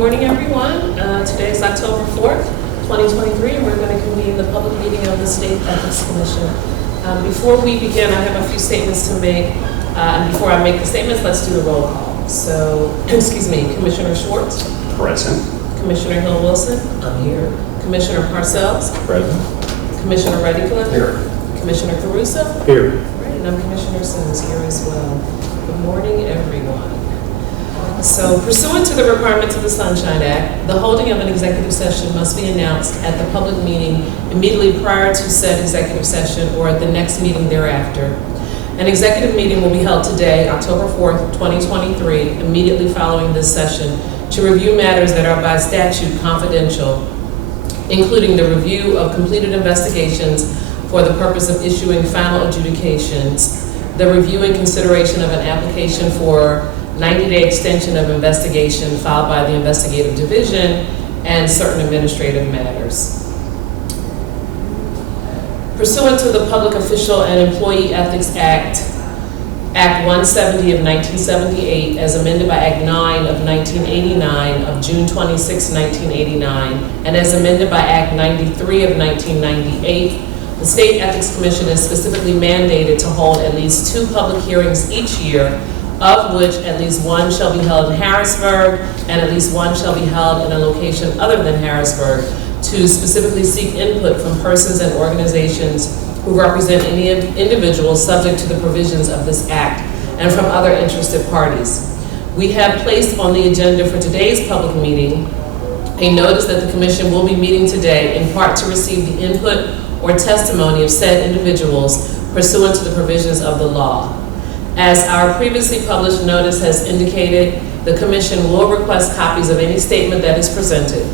morning, everyone. Today is October 4th, 2023, and we're going to convene the public meeting of the State Ethics Commission. Before we begin, I have a few statements to make. And before I make the statements, let's do the roll call. So, excuse me, Commissioner Schwartz. Present. Commissioner Hill-Wilson. I'm here. Commissioner Parcells. Present. Commissioner Reddickland. Here. Commissioner Caruso. Here. Right, and I'm Commissioner Sims here as well. Good morning, everyone. So, pursuant to the requirements of the Sunshine Act, the holding of an executive session must be announced at the public meeting immediately prior to said executive session or at the next meeting thereafter. An executive meeting will be held today, October 4th, 2023, immediately following this session to review matters that are by statute confidential, including the review of completed investigations for the purpose of issuing final adjudications, the review and consideration of an application for 90-day extension of investigation filed by the Investigative Division, and certain administrative matters. Pursuant to the Public Official and Employee Ethics Act, Act 170 of 1978, as amended by Act 9 of 1989 of June 26, 1989, and as amended by Act 93 of 1998, the State Ethics Commission is specifically mandated to hold at least 2 public hearings each year, of which at least one shall be held in Harrisburg and at least one shall be held in a location other than Harrisburg, to specifically seek input from persons and organizations who represent any individuals subject to the provisions of this act and from other interested parties. We have placed on the agenda for today's public meeting a notice that the Commission will be meeting today in part to receive the input or testimony of said individuals pursuant to the provisions of the law. As our previously published notice has indicated, the Commission will request copies of any statement that is presented.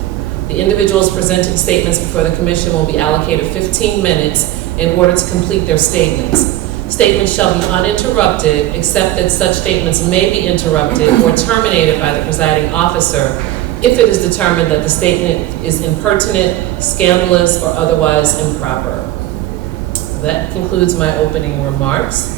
The individuals presenting statements before the Commission will be allocated 15 minutes in order to complete their statements. Statements shall be uninterrupted, except that such statements may be interrupted or terminated by the presiding officer if it is determined that the statement is impertinent, scandalous, or otherwise improper. That concludes my opening remarks.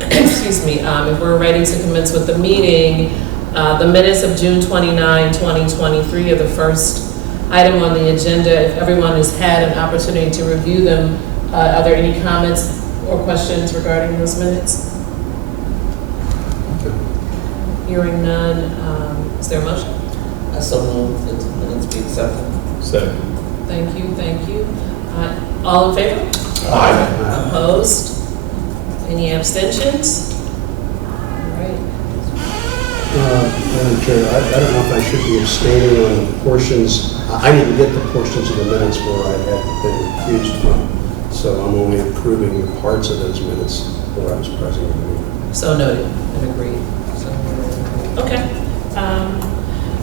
Excuse me, if we're ready to commence with the meeting, the minutes of June 29, 2023 are the first item on the agenda. If everyone has had an opportunity to review them, are there any comments or questions regarding those minutes? Hearing none, is there a motion? I so move that the minutes be accepted. Second. Thank you, thank you. All in favor? Aye. Opposed? Any abstentions? All right. Madam Chair, I don't know if I should be abstaining on the portions. I didn't get the portions of the minutes where I had been recused from, so I'm only approving the parts of those minutes where I was present in the meeting. So noted and agreed. Okay.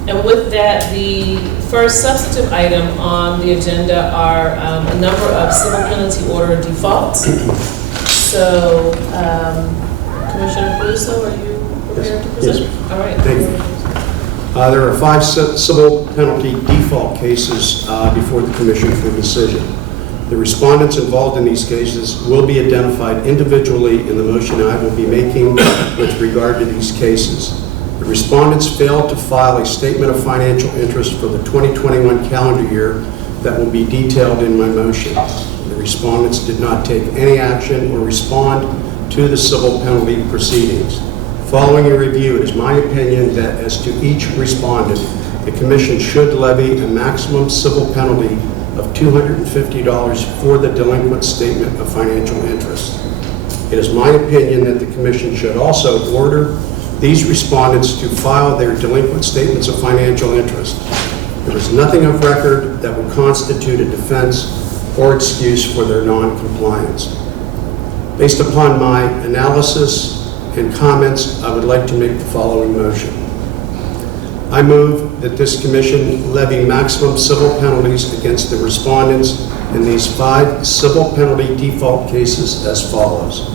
And with that, the first substantive item on the agenda are a number of civil penalty order defaults. So, Commissioner Caruso, are you prepared to present? Yes. All right. Thank you. There are 5 civil penalty default cases before the Commission for decision. The respondents involved in these cases will be identified individually in the motion I will be making with regard to these cases. The respondents failed to file a statement of financial interest for the 2021 calendar year that will be detailed in my motion. The respondents did not take any action or respond to the civil penalty proceedings. Following a review, it is my opinion that as to each respondent, the Commission should levy a maximum civil penalty of $250 for the delinquent statement of financial interest. It is my opinion that the Commission should also order these respondents to file their delinquent statements of financial interest. There is nothing of record that would constitute a defense or excuse for their non-compliance. Based upon my analysis and comments, I would like to make the following motion. I move that this Commission levy maximum civil penalties against the respondents in these 5 civil penalty default cases as follows.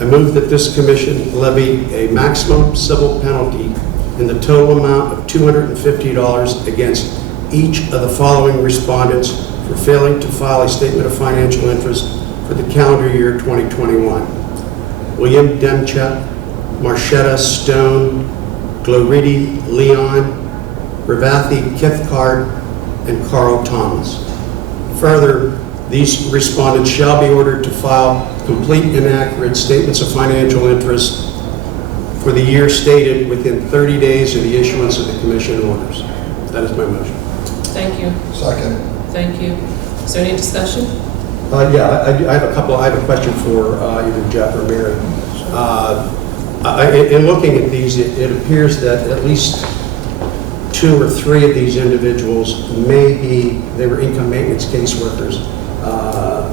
I move that this Commission levy a maximum civil penalty in the total amount of $250 against each of the following respondents for failing to file a statement of financial interest for the calendar year 2021. William Demchuk, Marchetta Stone, Gloridi Leon, Ravathi Cathcart, and Carl Thomas. Further, these respondents shall be ordered to file complete and accurate statements of financial interest for the year stated within 30 days of the issuance of the commission orders. That is my motion. Thank you. Second. Thank you. Is there any discussion? I have a question for either Jeff or Mary. In looking at these, it appears that at least 2 or 3 of these individuals they were income maintenance caseworkers,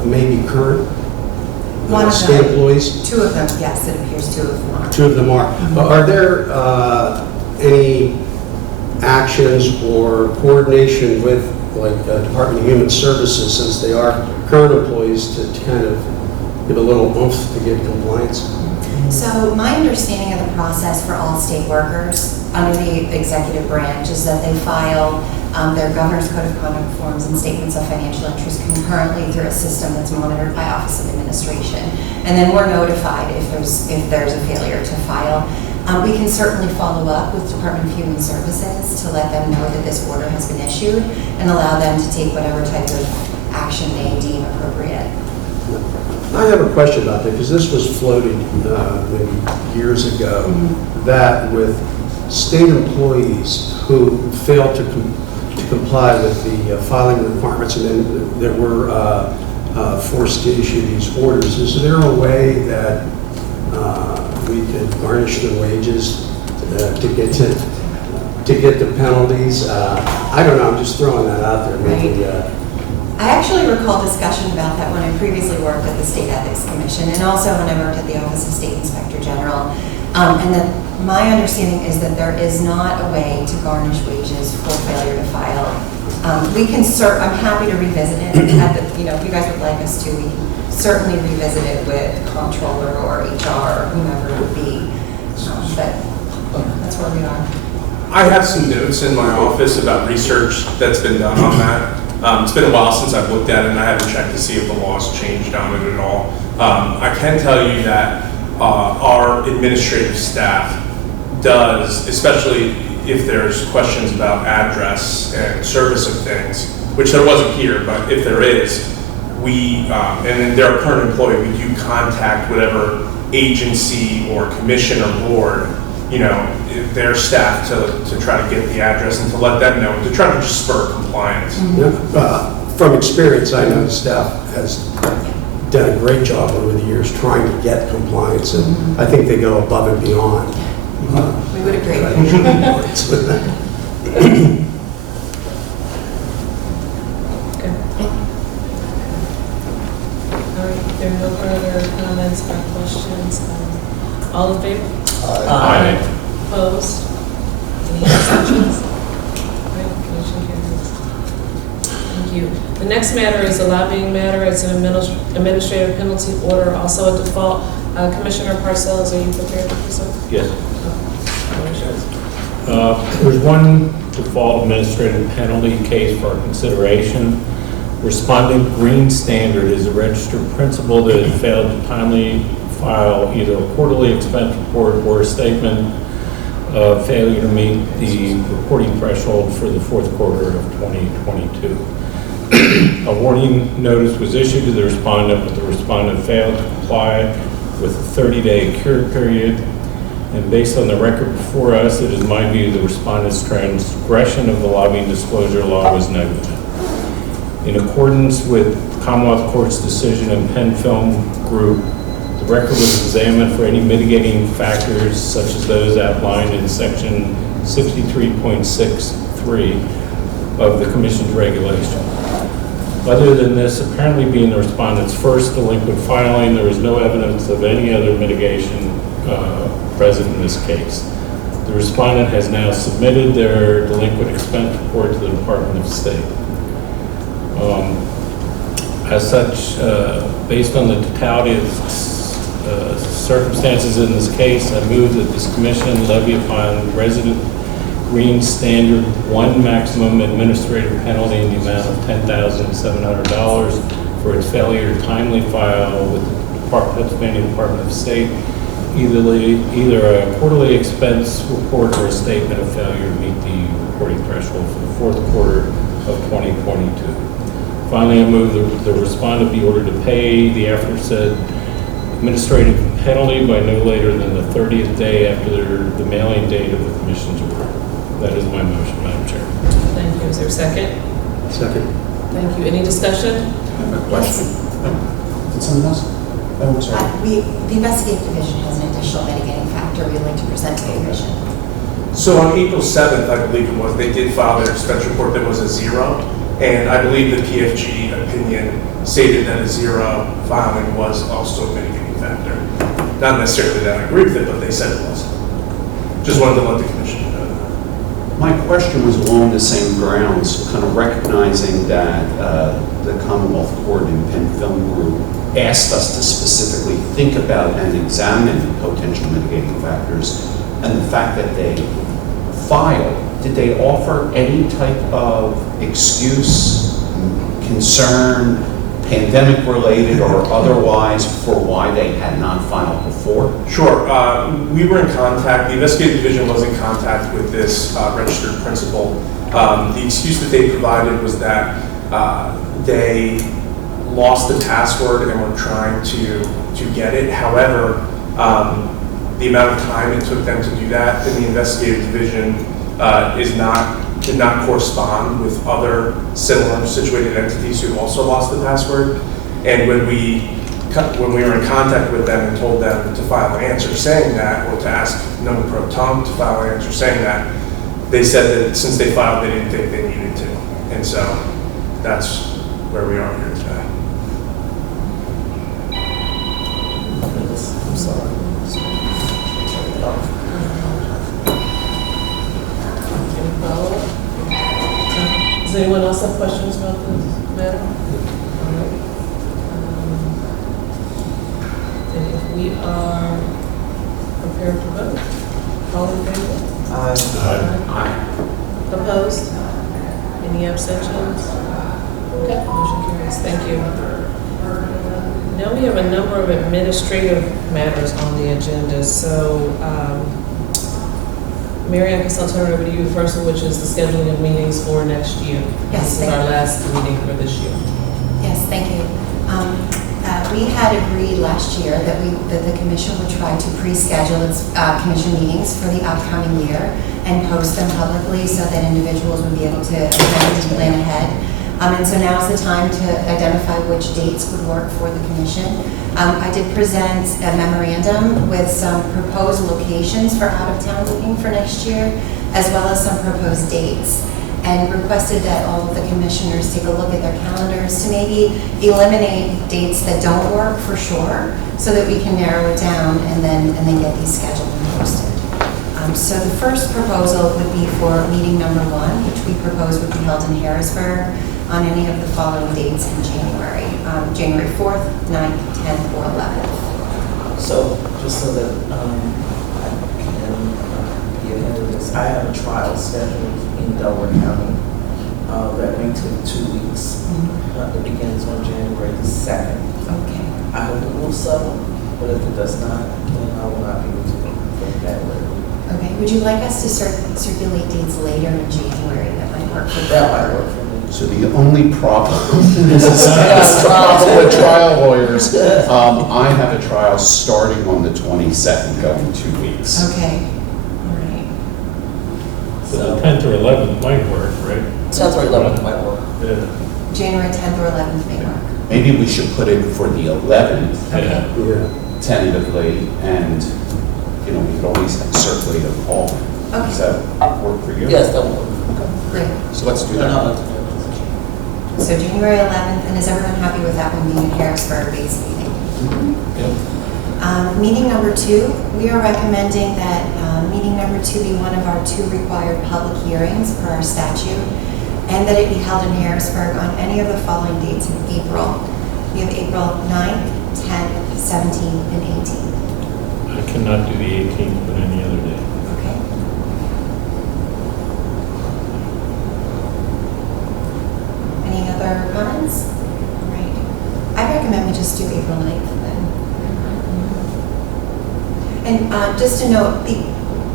may be current One of state them. employees. 2 of them, yes, it appears 2 of them are. 2 of them are. Are there any actions or coordination with, like, Department of Human Services, since they are current employees, to kind of give a little oomph to get compliance? So my understanding of the process for all state workers under the executive branch is that they file their governor's code of conduct forms and statements of financial interest concurrently through a system that's monitored by Office of Administration. And then we're notified if there's a failure to file. We can certainly follow up with Department of Human Services to let them know that this order has been issued and allow them to take whatever type of action they deem appropriate. I have a question about that, because this was floated maybe years ago, that with state employees who failed to comply with the filing requirements and then that were forced to issue these orders, is there a way that we could garnish the wages to get the penalties? I don't know, I'm just throwing that out there. Maybe, I actually recall discussion about that when I previously worked at the State Ethics Commission and also when I worked at the Office of State Inspector General. And that my understanding is that there is not a way to garnish wages for failure to file. I'm happy to revisit it if you guys would like us to, we can certainly revisit it with comptroller or HR or whomever it would be. But that's where we are. I have some notes in my office about research that's been done on that. It's been a while since I've looked at it, and I haven't checked to see if the law's changed on it at all. I can tell you that our administrative staff does, especially if there's questions about address and service of things, which there wasn't here, but if there is, and then they're a current employee, we do contact whatever agency or commission or board, their staff to try to get the address and to let them know, to try to just spur compliance. From experience, I know the staff has done a great job over the years trying to get compliance, and I think they go above and beyond. We would agree. With that. Okay. All right, if there are no further comments or questions, all in favor? Aye. Opposed? Any abstentions? All right, motion carries. Thank you. The next matter is a lobbying matter. It's an administrative penalty order, also a default. Commissioner Parcells, are you prepared to present? Yes. There's one default administrative penalty case for consideration. Respondent Green Standard is a registered principal that had failed to timely file either a quarterly expense report or a statement of failure to meet the reporting threshold for the fourth quarter of 2022. A warning notice was issued to the respondent, but the respondent failed to comply with a 30-day cure period. And based on the record before us, it is my view the respondent's transgression of the lobbying disclosure law was negligent. In accordance with Commonwealth Court's decision in Penn Film Group, the record was examined for any mitigating factors such as those outlined in section 63.63 of the Commission's regulation. Other than this apparently being the respondent's first delinquent filing, there is no evidence of any other mitigation present in this case. The respondent has now submitted their delinquent expense report to the Department of State. As such, based on the totality of circumstances in this case, I move that this commission levy upon resident Green Standard one maximum administrative penalty in the amount of $10,700 for its failure to timely file with the Pennsylvania Department of State either a quarterly expense report or a statement of failure to meet the reporting threshold for the fourth quarter of 2022. Finally, I move the respondent be ordered to pay the aforesaid administrative penalty by no later than the 30th day after the mailing date of the commission's order. That is my motion, Madam Chair. Thank you. Is there a second? Second. Thank you. Any discussion? I have a question. Did someone else? Oh, I'm sorry. The investigative division has an additional mitigating factor we'd like to present to the commission. So on April 7th, I believe it was, they did file their expense report that was a 0. And I believe the PFG opinion stated that a 0 filing was also a mitigating factor. Not necessarily that I agree with it, but they said it was. Just wanted to let the commission know that. My question was along the same grounds, kind of recognizing that the Commonwealth Court in Penn Film Group asked us to specifically think about and examine potential mitigating factors, and the fact that they filed. Did they offer any type of excuse, concern, pandemic-related or otherwise, for why they had not filed before? Sure. We were in contact, the investigative division was in contact with this registered principal. The excuse that they provided was that they lost the password and were trying to get it. However, the amount of time it took them to do that in the investigative division did not correspond with other similar situated entities who also lost the password. And when we were in contact with them and told them to file an answer saying that, or to ask Nome Pro Tom to file an answer saying that, they said that since they filed, they didn't think they needed to. And so that's where we are here today. I'm sorry. Any follow-up? Does anyone else have questions about this matter? All right. Then if we are prepared to vote, all in favor? Aye. Opposed? Any abstentions? Okay, motion carries. Thank you. Now we have a number of administrative matters on the agenda. So, Mary, I guess I'll turn it over to you first, which is the scheduling of meetings for next year. Yes, This is thank our you. last meeting for this year. Yes, thank you. We had agreed last year that the commission would try to pre-schedule its commission meetings for the upcoming year and post them publicly so that individuals would be able to attend and plan ahead. And so now is the time to identify which dates would work for the commission. I did present a memorandum with some proposed locations for out-of-town meeting for next year, as well as some proposed dates, and requested that all of the commissioners take a look at their calendars to maybe eliminate dates that don't work for sure, so that we can narrow it down and then get these scheduled and posted. So the first proposal would be for meeting number 1, which we propose would be held in Harrisburg on any of the following dates in January. January 4th, 9th, 10th, or 11th. So, just so that I can be ahead of this, I have a trial scheduled in Delaware County that may take 2 weeks. It begins on January the 2nd. Okay. I hope it will settle, but if it does not, then I will not be able to go that way. Okay. Would you like us to circulate dates later in January that might work for That might work for me. So the only problem is the problem with trial lawyers. I have a trial starting on the 22nd, going 2 weeks. Okay. All right. So the 10th or 11th might work, right? 10th or 11th might work. Yeah. January 10th or 11th may work. Maybe we should put it for the 11th Okay. Yeah. tentatively, and, we could always circulate a call. Okay. Does that work for you? Yes, that will work. Great. So let's do And that. I'll let the members. So January 11th, and is everyone happy with that one being a Harrisburg-based meeting? Yep. Meeting number 2, we are recommending that meeting number 2 be one of our 2 required public hearings per our statute, and that it be held in Harrisburg on any of the following dates in April. We have April 9th, 10th, 17th, and 18th. I cannot do the 18th, but any other day. Okay. Any other comments? All right. I recommend we just do April 9th then. And just to note,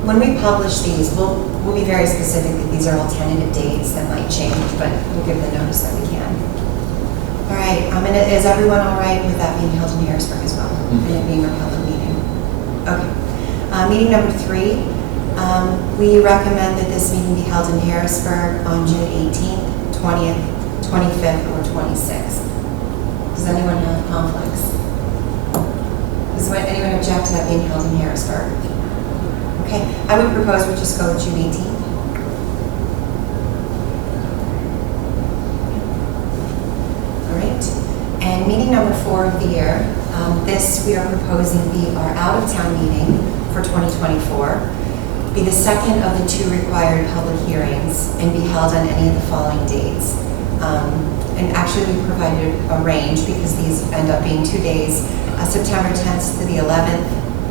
when we publish these, we'll be very specific that these are all tentative dates that might change, but we'll give the notice that we can. All right, and is everyone all right with that being held in Harrisburg as well? And it being a public meeting? Okay. Meeting number 3, we recommend that this meeting be held in Harrisburg on June 18th, 20th, 25th, or 26th. Does anyone have conflicts? Does anyone object to that being held in Harrisburg? Okay, I would propose we just go with June 18th. All right, and meeting number 4 of the year, this we are proposing be our out-of-town meeting for 2024, be the second of the 2 required public hearings, and be held on any of the following dates. And actually, we provided a range because these end up being 2 days, September 10th to the 11th,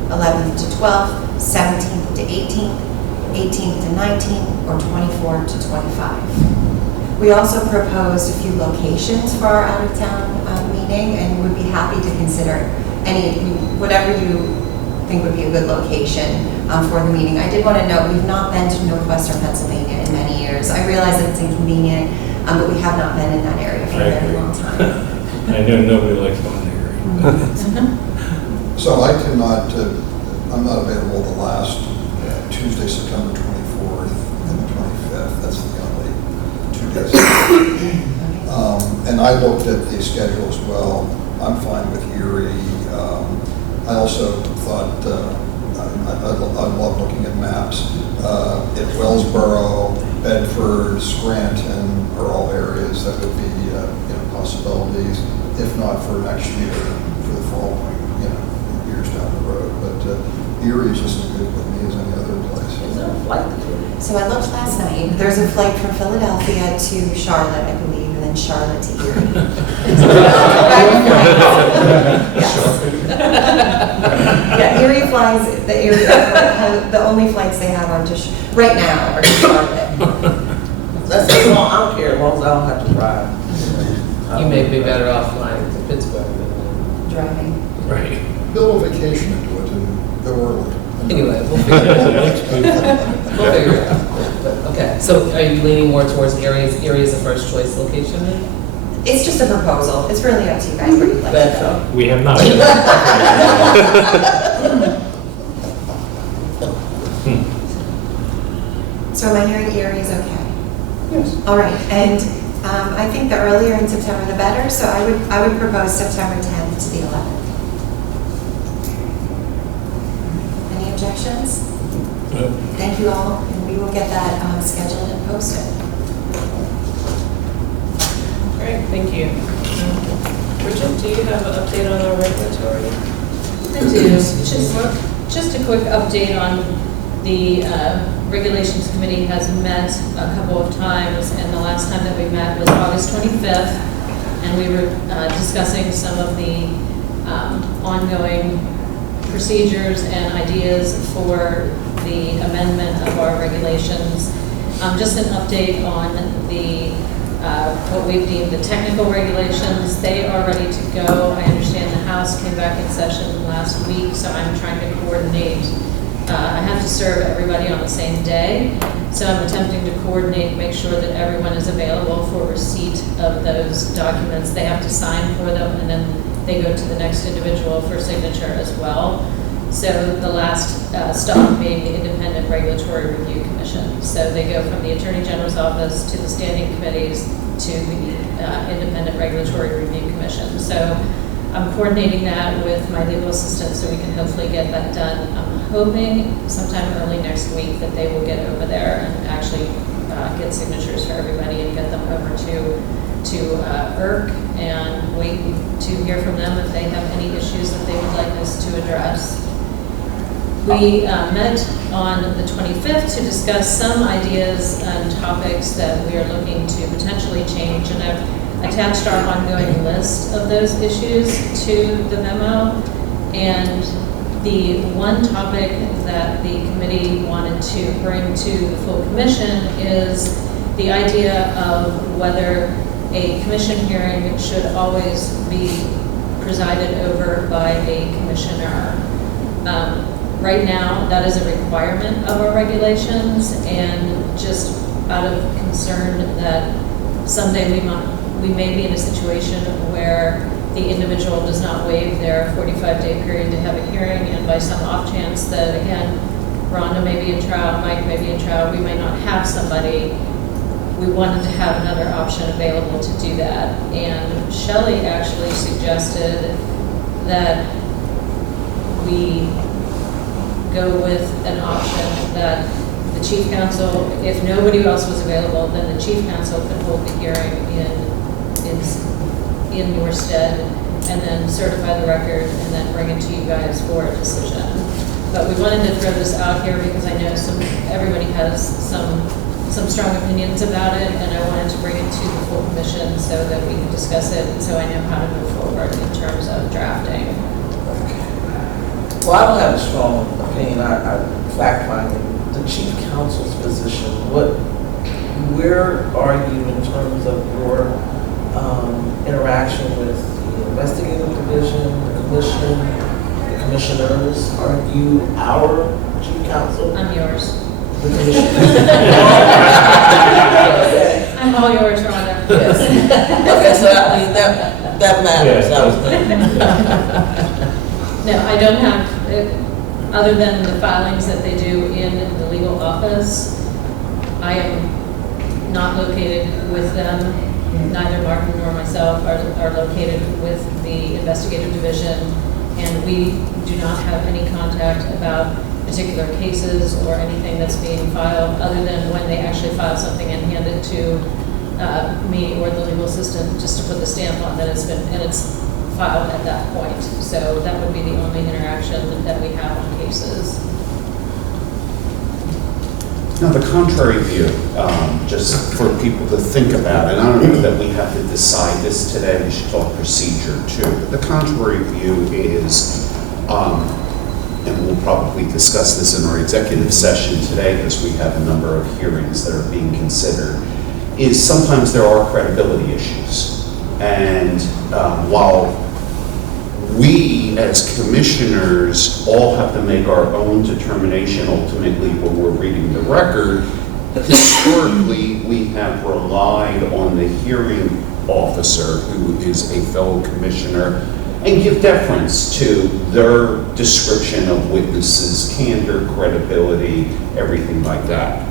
11th to 12th, 17th to 18th, 18th to 19th, or 24 to 25. We also proposed a few locations for our out-of-town meeting, and would be happy to consider whatever you think would be a good location for the meeting. I did want to note, we've not been to Northwestern Pennsylvania in many years. I realize that it's inconvenient, but we have not been in that area for a very long time. I know nobody likes going there. So I cannot, I'm not available the last Tuesday, September 24th and the 25th. That's the only 2 days. And I looked at the schedule as well. I'm fine with Erie. I also thought, I love looking at maps. At Wellsboro, Bedford, Scranton are all areas that would be possibilities, if not for next year, for the following years down the road. But Erie is just as good with me as any other place. Is there a flight? So I looked last night. There's a flight from Philadelphia to Charlotte, I believe, and then Charlotte to Erie. Yes. Yeah, Erie flies. The Erie airport, the only flights they have are right now are to Charlotte. That's as long, I don't care, as long as I don't have to drive. You may be better off flying to Pittsburgh than Driving. Right. Build a vacation into it and go early. anyway, we'll figure it out. We'll figure it out. But, okay, so are you leaning more towards areas of first choice location then? It's just a proposal. It's really up to you guys where you'd like to go. We have not. So am I hearing Erie is okay? Yes. All right, and I think the earlier in September the better, so I would propose September 10th to the 11th. Any objections? Thank you all, and we will get that scheduled and posted. Great, thank you. Bridget, do you have an update on our regulatory? I do. Just a quick update on the Regulations Committee has met a couple of times, and the last time that we met was August 25th, and we were discussing some of the ongoing procedures and ideas for the amendment of our regulations. Just an update on the what we've deemed the technical regulations. They are ready to go. I understand the House came back in session last week, so I'm trying to coordinate. I have to serve everybody on the same day, so I'm attempting to coordinate, make sure that everyone is available for receipt of those documents. They have to sign for them, and then they go to the next individual for signature as well. So the last stop being the Independent Regulatory Review Commission. So they go from the Attorney General's office to the standing committees to the Independent Regulatory Review Commission. So I'm coordinating that with my legal assistant so we can hopefully get that done. I'm hoping sometime early next week that they will get over there and actually get signatures for everybody and get them over to IRC and wait to hear from them if they have any issues that they would like us to address. We met on the 25th to discuss some ideas and topics that we are looking to potentially change, and I've attached our ongoing list of those issues to the memo. And the one topic that the committee wanted to bring to the full commission is the idea of whether a commission hearing should always be presided over by a commissioner. Right now, that is a requirement of our regulations, and just out of concern that someday we may be in a situation where the individual does not waive their 45-day period to have a hearing, and by some off chance that, again, Rhonda may be in trial, Mike may be in trial, we might not have somebody, we wanted to have another option available to do that. And Shelley actually suggested that we go with an option that the chief counsel, if nobody else was available, then the chief counsel could hold the hearing in your stead, and then certify the record, and then bring it to you guys for a decision. But we wanted to throw this out here because I know everybody has some strong opinions about it, and I wanted to bring it to the full commission so that we can discuss it, and so I know how to move forward in terms of drafting. Well, I don't have a strong opinion. I fact finding the chief counsel's position. Where are you in terms of your interaction with the investigative division, the commission, the commissioners? Are you our chief counsel? I'm yours. The commissioners? I'm all yours, Rhonda. Yes. Okay, so I mean, that matters. Yeah, That was good. No, I don't have, other than the filings that they do in the legal office, I am not located with them. Neither Martin nor myself are located with the investigative division, and we do not have any contact about particular cases or anything that's being filed, other than when they actually file something and hand it to me or the legal assistant, just to put the stamp on that it's filed at that point. So that would be the only interaction that we have on cases. Now, the contrary view, just for people to think about, and I don't know that we have to decide this today, we should talk procedure too, but the contrary view is, and we'll probably discuss this in our executive session today because we have a number of hearings that are being considered, is sometimes there are credibility issues. And while we as commissioners all have to make our own determination ultimately when we're reading the record, historically we have relied on the hearing officer, who is a fellow commissioner, and give deference to their description of witnesses, candor, credibility, everything like that.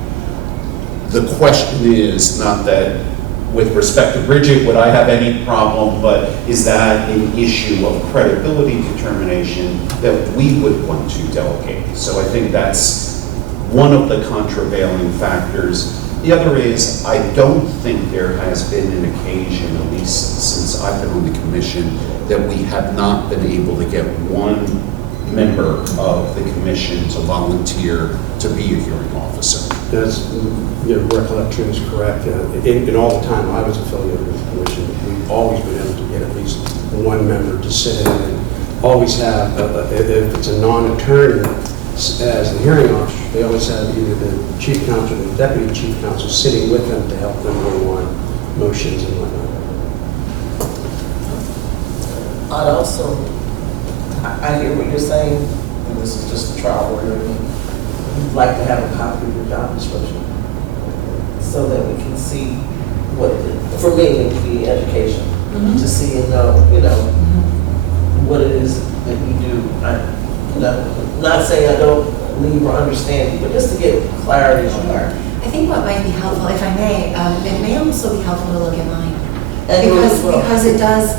The question is not that, with respect to Bridget, would I have any problem, but is that an issue of credibility determination that we would want to delegate? So I think that's one of the contravailing factors. The other is, I don't think there has been an occasion, at least since I've been on the commission, that we have not been able to get one member of the commission to volunteer to be a hearing officer. That's, your recollection is correct. In all the time I was affiliated with the commission, we've always been able to get at least one member to sit in, and always have, if it's a non-attorney as the hearing officer, they always have either the chief counsel or the deputy chief counsel sitting with them to help them go on motions and whatnot. I'd also, I hear what you're saying, and this is just a trial lawyer. We'd like to have a copy of your job description so that we can see what, for me, it would be education, to see and know, what it is that you do. Not saying I don't believe or understand you, but just to get clarity on that. I think what might be helpful, if I may, it may also be helpful to look at mine. And yours as well. Because it does,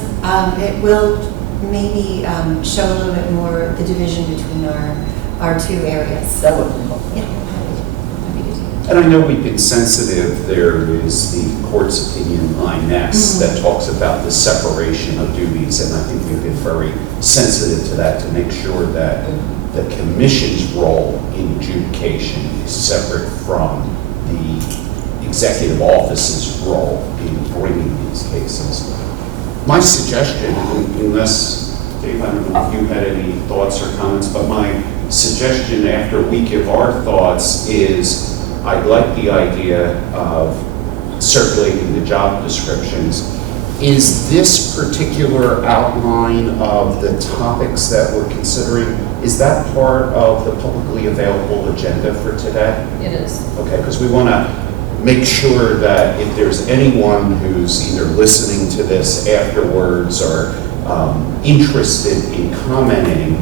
it will maybe show a little bit more the division between our two areas. That would be helpful. Yeah, happy to do that. And I know we've been sensitive. There is the court's opinion INS that talks about the separation of duties, and I think we've been very sensitive to that to make sure that the commission's role in adjudication is separate from the executive office's role in bringing these cases. My suggestion, unless, Dave, I don't know if you had any thoughts or comments, but my suggestion after we give our thoughts is I'd like the idea of circulating the job descriptions. Is this particular outline of the topics that we're considering Is that part of the publicly available agenda for today? It is. Okay, because we want to make sure that if there's anyone who's either listening to this afterwards or interested in commenting,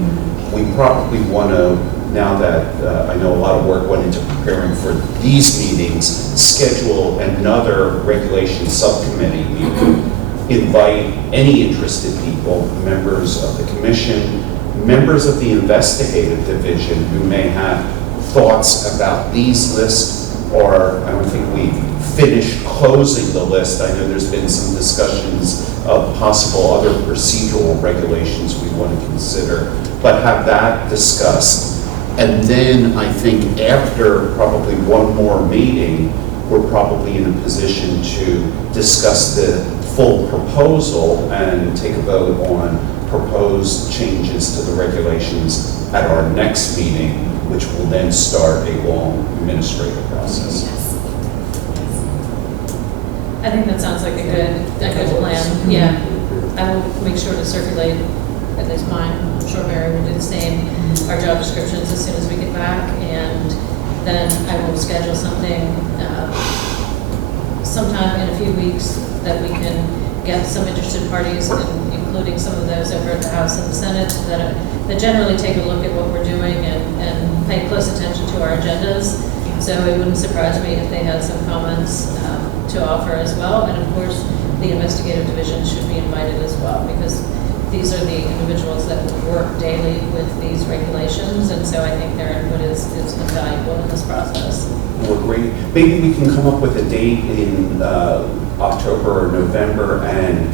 we probably want to, now that I know a lot of work went into preparing for these meetings, schedule another regulation subcommittee meeting. Invite any interested people, members of the commission, members of the investigative division who may have thoughts about these lists, or I don't think we've finished closing the list. I know there's been some discussions of possible other procedural regulations we want to consider, but have that discussed. And then I think after probably one more meeting, we're probably in a position to discuss the full proposal and take a vote on proposed changes to the regulations at our next meeting, which will then start a long administrative process. I think that sounds like a good plan. Yeah, I will make sure to circulate at least mine. I'm sure Mary will do the same. Our job descriptions as soon as we get back, and then I will schedule something sometime in a few weeks that we can get some interested parties, including some of those over at the House and the Senate, that generally take a look at what we're doing and pay close attention to our agendas. So it wouldn't surprise me if they had some comments to offer as well. And of course, the investigative division should be invited as well, because these are the individuals that work daily with these regulations, and so I think their input is invaluable in this process. Well, great. Maybe we can come up with a date in October or November and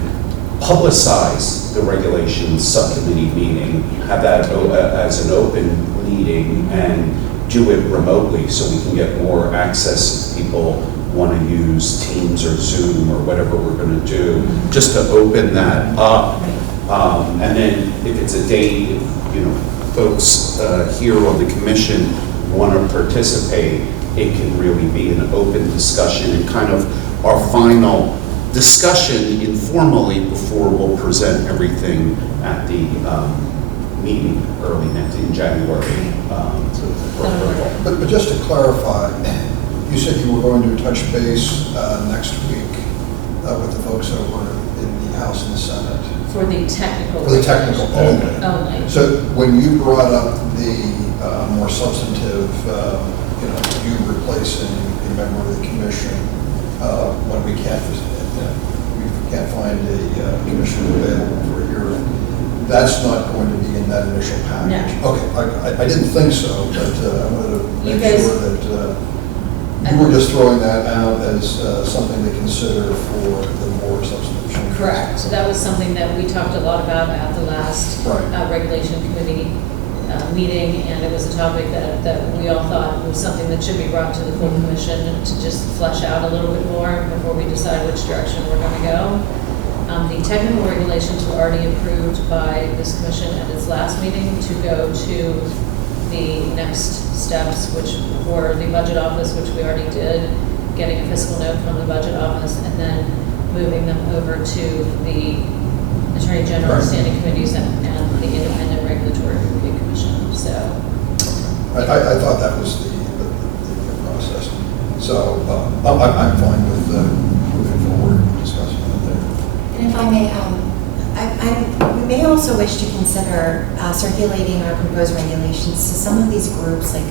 publicize the regulations subcommittee meeting, have that as an open meeting, and do it remotely so we can get more access if people want to use Teams or Zoom or whatever we're going to do, just to open that up. And then if it's a date, if folks here on the commission want to participate, it can really be an open discussion and kind of our final discussion informally before we'll present everything at the meeting early in January. But just to clarify, you said you were going to touch base next week with the folks over in the House and the Senate. For the technical. For the technical only. Only. So when you brought up the more substantive, you replacing a member of the commission when we can't find a commissioner available for a hearing, that's not going to be in that initial package. No. Okay, I didn't think so, but I wanted to make guys- sure that you were just throwing that out as something to consider for the more substantive changes. Correct. So that was something that we talked a lot about at the last Right. regulation committee meeting, and it was a topic that we all thought was something that should be brought to the full commission to just flesh out a little bit more before we decide which direction we're going to go. The technical regulations were already approved by this commission at its last meeting to go to the next steps, which were the budget office, which we already did, getting a fiscal note from the budget office, and then moving them over to the Attorney General Right. Standing Committees and the Independent Regulatory Review Commission. So, I thought that was the process. So I'm fine with moving forward and discussing it there. And if I may, we may also wish to consider circulating our proposed regulations to some of these groups like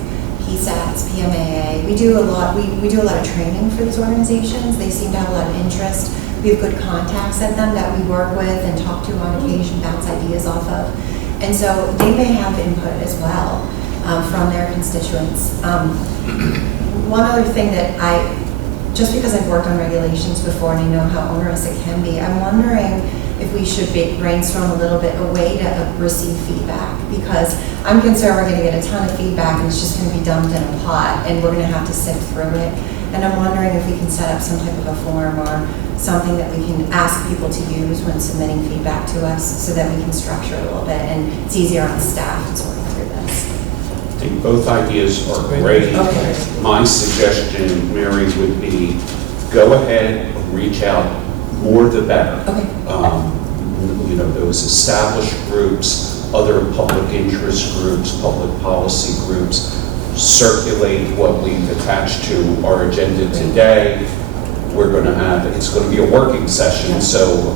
PSATs, PMAA. We do a lot of training for these organizations. They seem to have a lot of interest. We have good contacts at them that we work with and talk to on occasion, bounce ideas off of. And so they may have input as well from their constituents. One other thing that just because I've worked on regulations before and I know how onerous it can be, I'm wondering if we should brainstorm a little bit a way to receive feedback, because I'm concerned we're going to get a ton of feedback and it's just going to be dumped in a pot and we're going to have to sift through it. And I'm wondering if we can set up some type of a form or something that we can ask people to use when submitting feedback to us so that we can structure it a little bit and it's easier on staff to sort through this. I think both ideas are great. Okay. My suggestion, Mary, would be go ahead, reach out, more the better. Okay. Those established groups, other public interest groups, public policy groups, circulate what we've attached to our agenda today. We're going to have, it's going to be a working session, so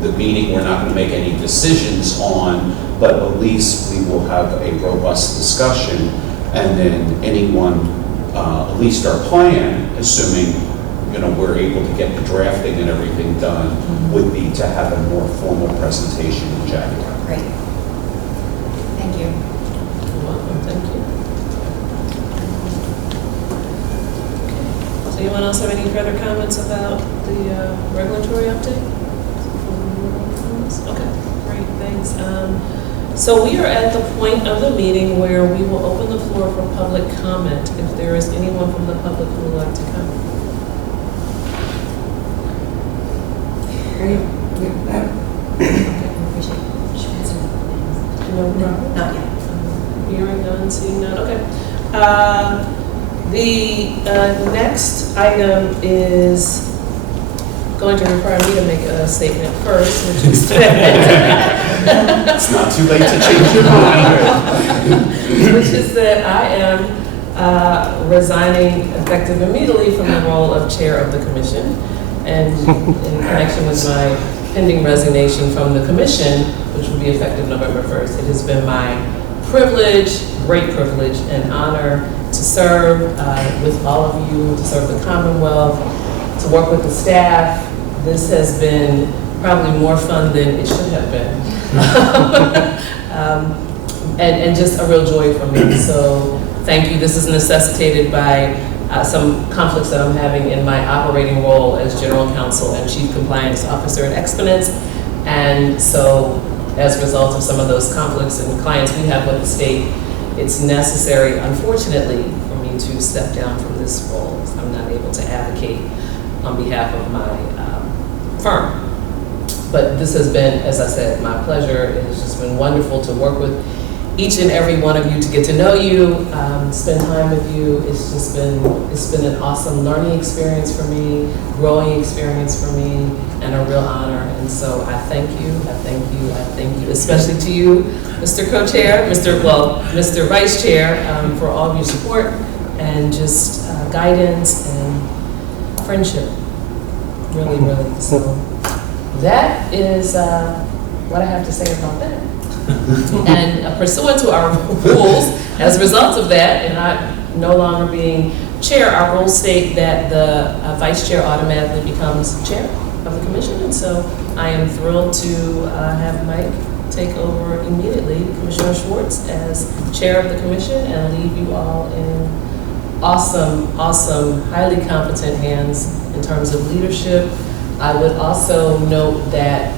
the meeting we're not going to make any decisions on, but at least we will have a robust discussion, and then anyone, at least our plan, assuming we're able to get the drafting and everything done, would be to have a more formal presentation in January. Great. Thank you. You're welcome, thank you. Does anyone else have any further comments about the regulatory update? Okay, great, thanks. So we are at the point of the meeting where we will open the floor for public comment. If there is anyone from the public who would like to come. Not yet. Hearing none, seeing none, okay. The next item is going to require me to make a statement first, which is that It's not too late to change your mind. which is that I am resigning effective immediately from the role of chair of the commission. And in connection with my pending resignation from the commission, which will be effective November 1st, it has been my privilege, great privilege and honor to serve with all of you, to serve the Commonwealth, to work with the staff. This has been probably more fun than it should have been. And just a real joy for me. So thank you. This is necessitated by some conflicts that I'm having in my operating role as General Counsel and Chief Compliance Officer at Exponence. And so as a result of some of those conflicts and clients we have with the state, it's necessary, unfortunately, for me to step down from this role. I'm not able to advocate on behalf of my firm. But this has been, as I said, my pleasure. It has just been wonderful to work with each and every one of you, to get to know you, spend time with you. It's been an awesome learning experience for me, growing experience for me, and a real honor. And so I thank you, I thank you, I thank you, especially to you, Mr. Co-Chair, Mr. Vice Chair, for all of your support and just guidance and friendship. Really, really. So that is what I have to say about that. And pursuant to our rules, as a result of that, and I no longer being chair, our rules state that the vice chair automatically becomes chair of the commission. And so I am thrilled to have Mike take over immediately, Commissioner Schwartz, as chair of the commission, and leave you all in awesome, highly competent hands in terms of leadership. I would also note that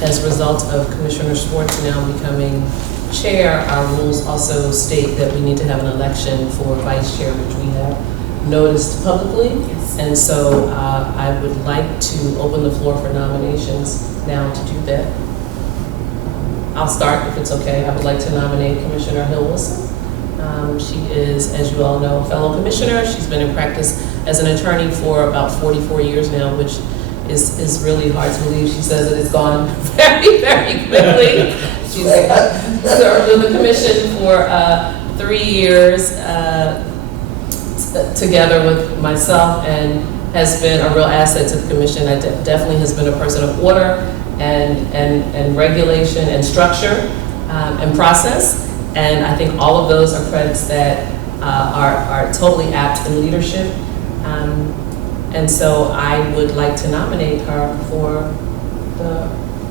as a result of Commissioner Schwartz now becoming chair, our rules also state that we need to have an election for vice chair, which we have noticed publicly. Yes. And so I would like to open the floor for nominations now to do that. I'll start if it's okay. I would like to nominate Commissioner Hill Wilson. She is, as you all know, a fellow commissioner. She's been in practice as an attorney for about 44 years now, which is really hard to believe. She says that it's gone very, very quickly. She's served in the commission for 3 years together with myself, and has been a real asset to the commission. I definitely has been a person of order and regulation and structure and process. And I think all of those are credits that are totally apt in leadership. And so I would like to nominate her for the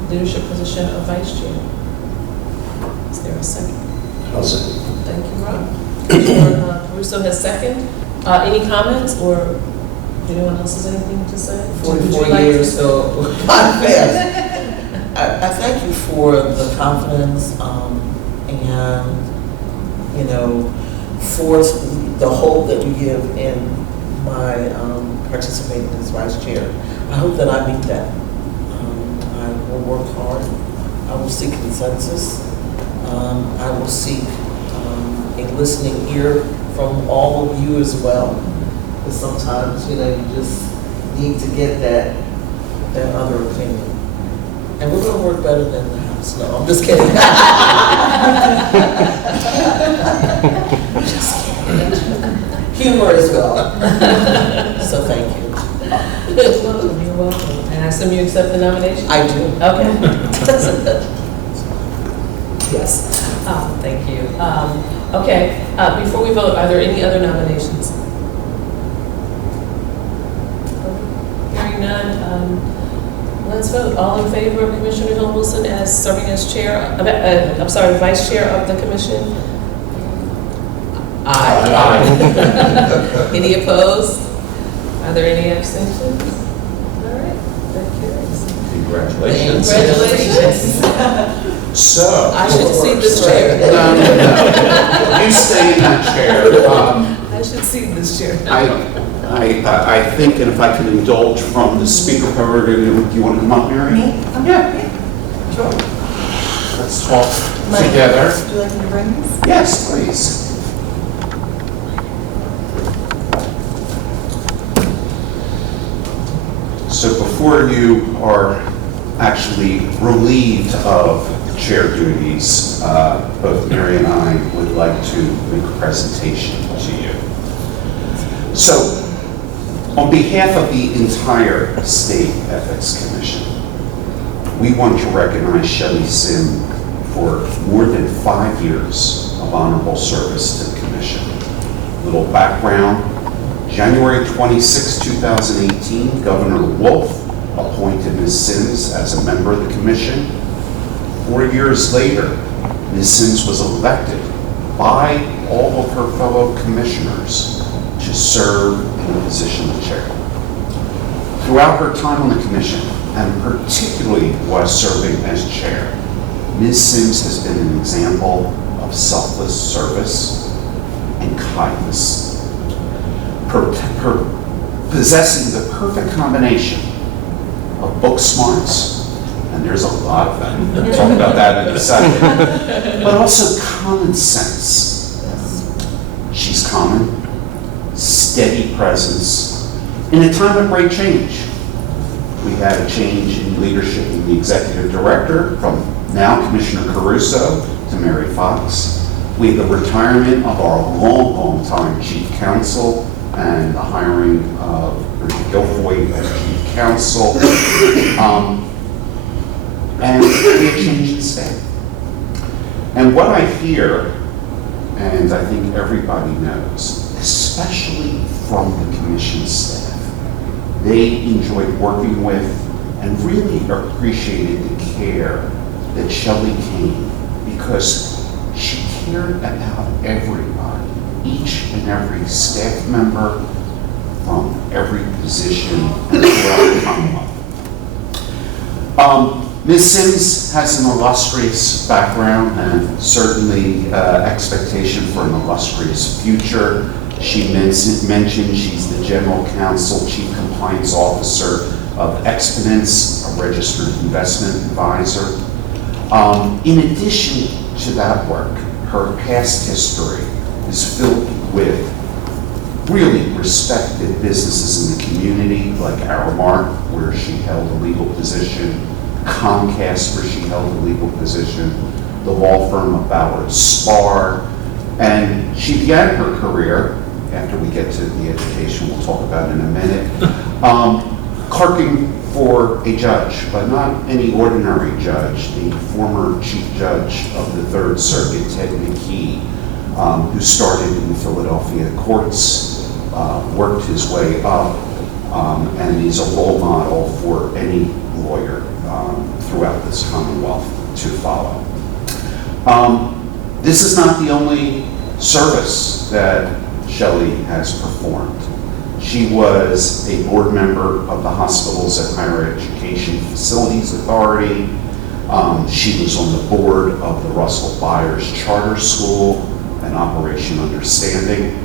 leadership position of vice chair. Is there a second? I'll second. Thank you, Rob. Commissioner Caruso has second. Any comments, or anyone else has anything to say? 44 years, so not fast. I thank you for the confidence and, for the hope that you give in my participating as vice chair. I hope that I meet that. I will work hard. I will seek consensus. I will seek a listening ear from all of you as well. Because sometimes, you just need to get that other opinion. And we're going to work better than the House. times. No, I'm just kidding. Humor as well. So thank you. You're welcome. And I assume you accept the nomination? I do. Okay. Yes. Thank you. Okay, before we vote, are there any other nominations? Hearing none, let's vote. All in favor of Commissioner Hill Wilson as serving as vice chair of the commission? Aye. Any opposed? Are there any abstentions? All right, that carries. Congratulations. Congratulations. So. I should see this chair. No. You stay in that chair. I should see this chair. I think, and if I could indulge from the speaker prerogative, do you want to come up, Mary? Me? Yeah. Sure. Let's talk together. Would you like me to bring this? Yes, please. So before you are actually relieved of chair duties, both Mary and I would like to make a presentation to you. So, on behalf of the entire State Ethics Commission, we want to recognize Shelley Sim for more than 5 years of honorable service to the Commission. Little background, January 26, 2018, Governor Wolf appointed Ms. Sims as a member of the Commission. 4 years later, Ms. Sims was elected by all of her fellow commissioners to serve in the position of chair. Throughout her time on the Commission, and particularly while serving as chair, Ms. Sims has been an example of selfless service and kindness, possessing the perfect combination of book smarts, and there's a lot of them, we'll talk about that in a second, but also common sense. She's common, steady presence in a time of great change. We had a change in leadership in the executive director from now Commissioner Caruso to Mary Fox. We had the retirement of our long time chief counsel and the hiring of Bridget Guilfoyle as chief counsel. And we had change in staff. And what I hear, and I think everybody knows, especially from the commission staff, they enjoyed working with and really appreciated the care that Shelley came because she cared about everybody, each and every staff member from every position and throughout the Commonwealth. Ms. Sims has an illustrious background and certainly expectation for an illustrious future. She mentioned she's the General Counsel, Chief Compliance Officer of Exponence, a registered investment advisor. In addition to that work, her past history is filled with really respected businesses in the community, like Aramark, where she held a legal position, Comcast, where she held a legal position, the law firm of Ballard Spahr, and she began her career, after we get to the education we'll talk about in a minute, clerking for a judge, but not any ordinary judge, the former chief judge of the Third Circuit, Ted McKee, who started in the Philadelphia courts, worked his way up, and is a role model for any lawyer throughout this Commonwealth to follow. This is not the only service that Shelley has performed. She was a board member of the Hospitals and Higher Education Facilities Authority. She was on the board of the Russell Byers Charter School and Operation Understanding.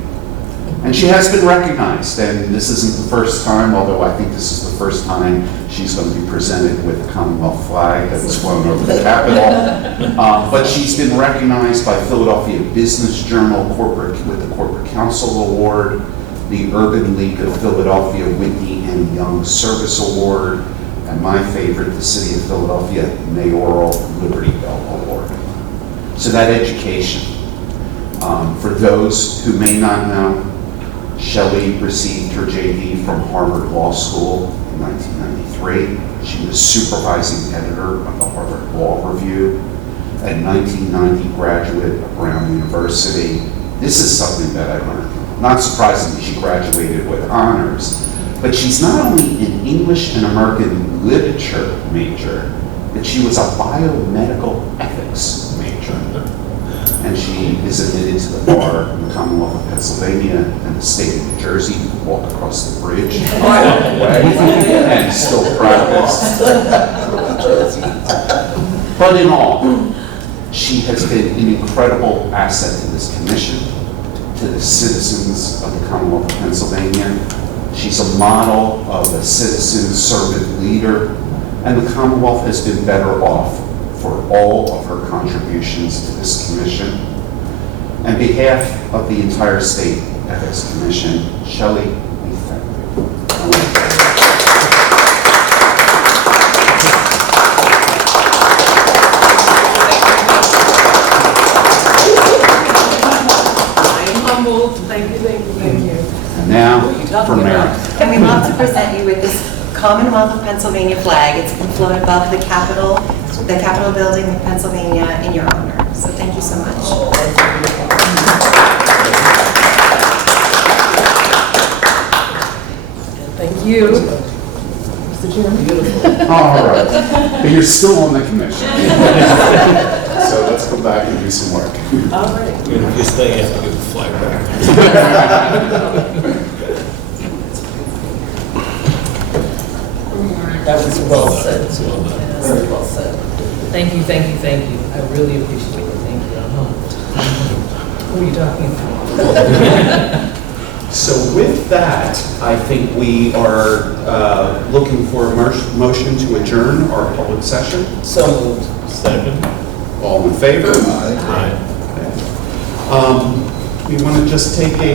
And she has been recognized, and this isn't the first time, although I think this is the first time she's going to be presented with a Commonwealth flag that's flown over the Capitol. But she's been recognized by Philadelphia Business Journal with the Corporate Council Award, the Urban League of Philadelphia Whitney and Young Service Award, and my favorite, the City of Philadelphia Mayoral Liberty Bell Award. So that education, for those who may not know, Shelley received her JD from Harvard Law School in 1993. She was supervising editor of the Harvard Law Review. A 1990 graduate of Brown University. This is something that I learned. Not surprisingly, she graduated with honors, but she's not only an English and American literature major, but she was a biomedical ethics major. And she is admitted to the bar in the Commonwealth of Pennsylvania and the state of New Jersey. You can walk across the bridge and still practice. But in all, she has been an incredible asset to this commission, to the citizens of the Commonwealth of Pennsylvania. She's a model of a citizen servant leader, and the Commonwealth has been better off for all of her contributions to this commission. On behalf of the entire State Ethics Commission, Shelley, we thank you. Thank you, thank you, thank you. And now, for Mary. And we love to present you with this Commonwealth of Pennsylvania flag. It's been flown above the Capitol building of Pennsylvania in your honor. So thank you so much. Thank you. Mr. Chairman. All right, but you're still on the commission. So let's go back and do some work. All right. If you stay, you have to give the flag back. That was well said. That's well done. Very well said. Thank you, thank you, thank you. I really appreciate it. Thank you. Who are you talking about? So with that, I think we are looking for a motion to adjourn our public session. So moved. Second? All in favor? Aye. Aye. We want to just take a